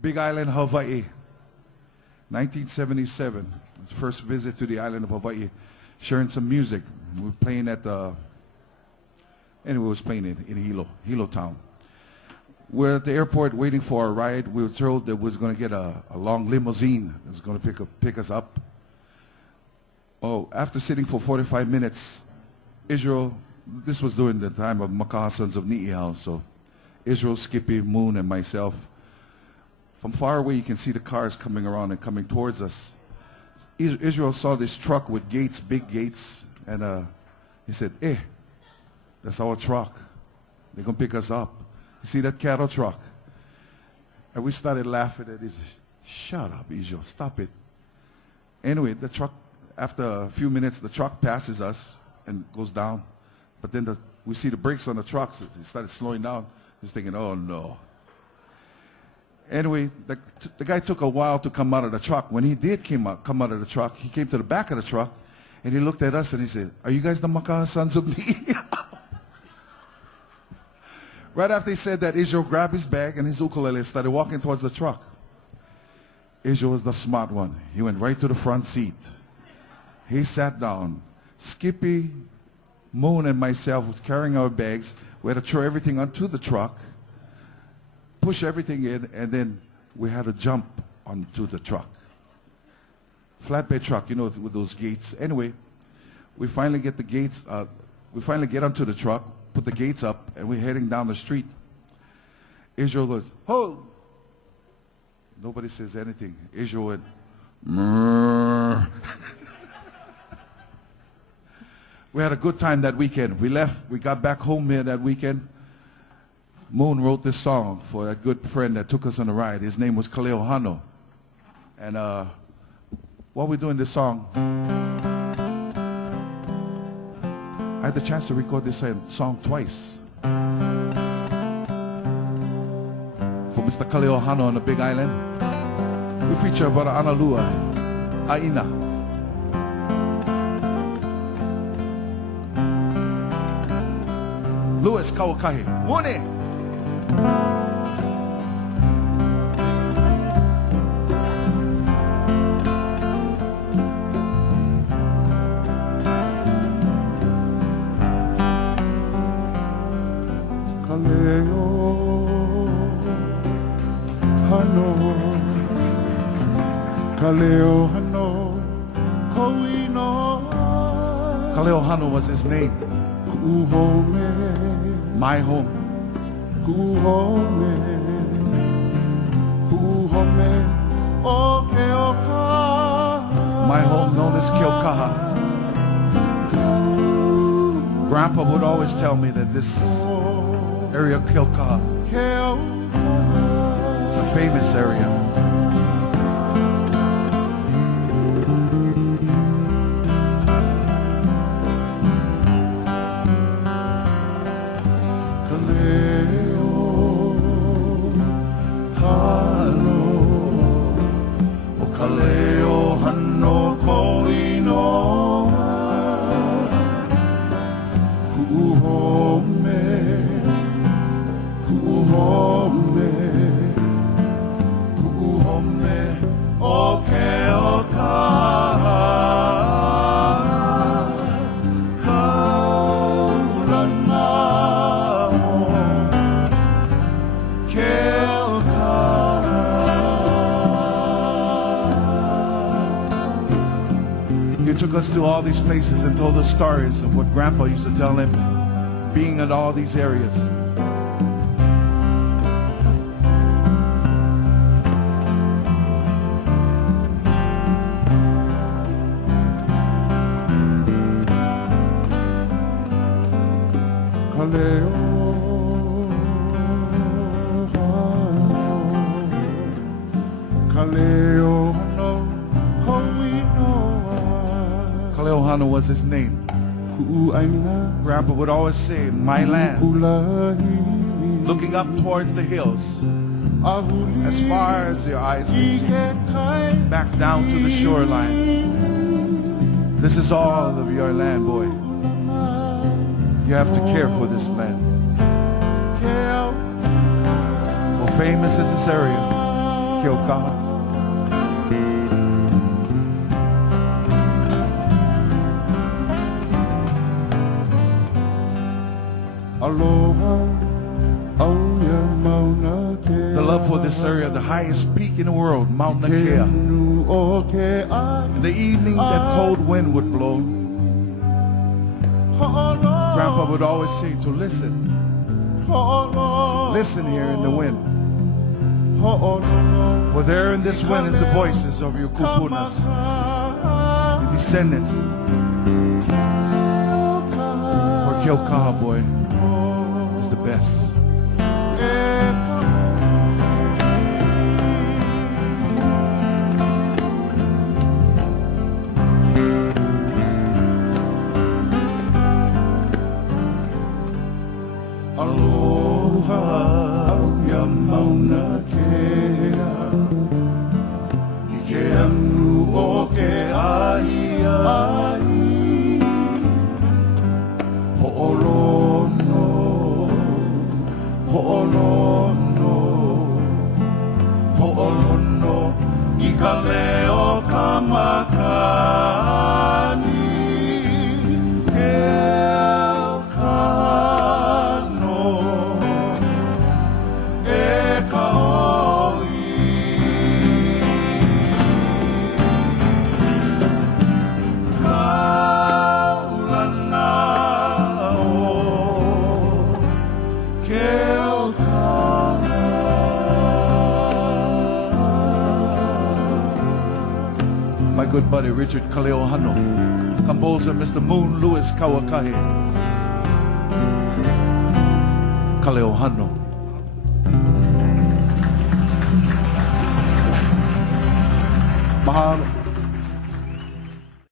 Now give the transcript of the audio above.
Big Island, Hawaii. 1977. His first visit to the island of Hawaii. Sharing some music. We were playing at anyway, we was playing in Hilo town. We're at the airport waiting for a ride. We were told that we was going to get a long limousine that's going to pick us up. Oh, after sitting for 45 minutes, Israel, this was during the time of Makaha Sons of Ni'ihau, so Israel, Skippy, Moon, and myself. From far away, you can see the cars coming around and coming towards us. Israel saw this truck with gates, big gates, and he said, that's our truck. They're going to pick us up. You see that cattle truck? And we started laughing at it. Shut up, Israel, stop it. Anyway, the truck, after a few minutes, the truck passes us and goes down. But then we see the brakes on the truck, so it started slowing down. I was thinking, oh no. Anyway, the guy took a while to come out of the truck. When he did come out of the truck, he came to the back of the truck, and he looked at us and he said, are you guys the Makaha Sons of Ni'ihau? Right after he said that, Israel grabbed his bag and his ukulele and started walking towards the truck. Israel was the smart one. He went right to the front seat. He sat down. Skippy, Moon, and myself was carrying our bags. We had to throw everything onto the truck, push everything in, and then we had to jump onto the truck. Flatbed truck, you know, with those gates. Anyway, we finally get the gates, we finally get onto the truck, put the gates up, and we're heading down the street. Israel goes, hold! Nobody says anything. Israel went, mrrr. We had a good time that weekend. We left, we got back home here that weekend. Moon wrote this song for a good friend that took us on a ride. His name was Kaleohano. And while we're doing this song, I had the chance to record this song twice. For Mr. Kaleohano on the Big Island. We feature about Analu, Aina. Louis Kawakahi. Mune! Kaleohano, Koino. Kaleohano was his name. Kuhome, my home. Kuhome, Kuhome, O Keokaha. My home known as Keokaha. Grandpa would always tell me that this area of Keokaha is a famous area. Kaleohano koino kuhome kuhome kuhome o keokaha kauranamo He took us to all these places and told us stories of what Grandpa used to tell him being in all these areas. Kaleohano was his name. Grandpa would always say, my land, looking up towards the hills, as far as your eyes can see, back down to the shoreline. This is all of your land, boy. You have to care for this land. For famous is this area. Keokaha. Aloha, auia mauna ke. The love for this area, the highest peak in the world, Mount Nakea. Kenu o ke ai. In the evening, that cold wind would blow. Grandpa would always say to listen. Listen here in the wind. For there in this wind is the voices of your kupunas, your descendants. For Keokaha, boy, is the best. Aloha, auia mauna kea. I ke anu o ke aia ai. Ho'olono, ho'olono, ho'olono I ka leo kamakani. Kaleohano, e ka oi. Kaulana o Keokaha. My good buddy Richard Kaleohano, composer Mr. Moon Lewis Kawakahe. Kaleohano. Mahalo.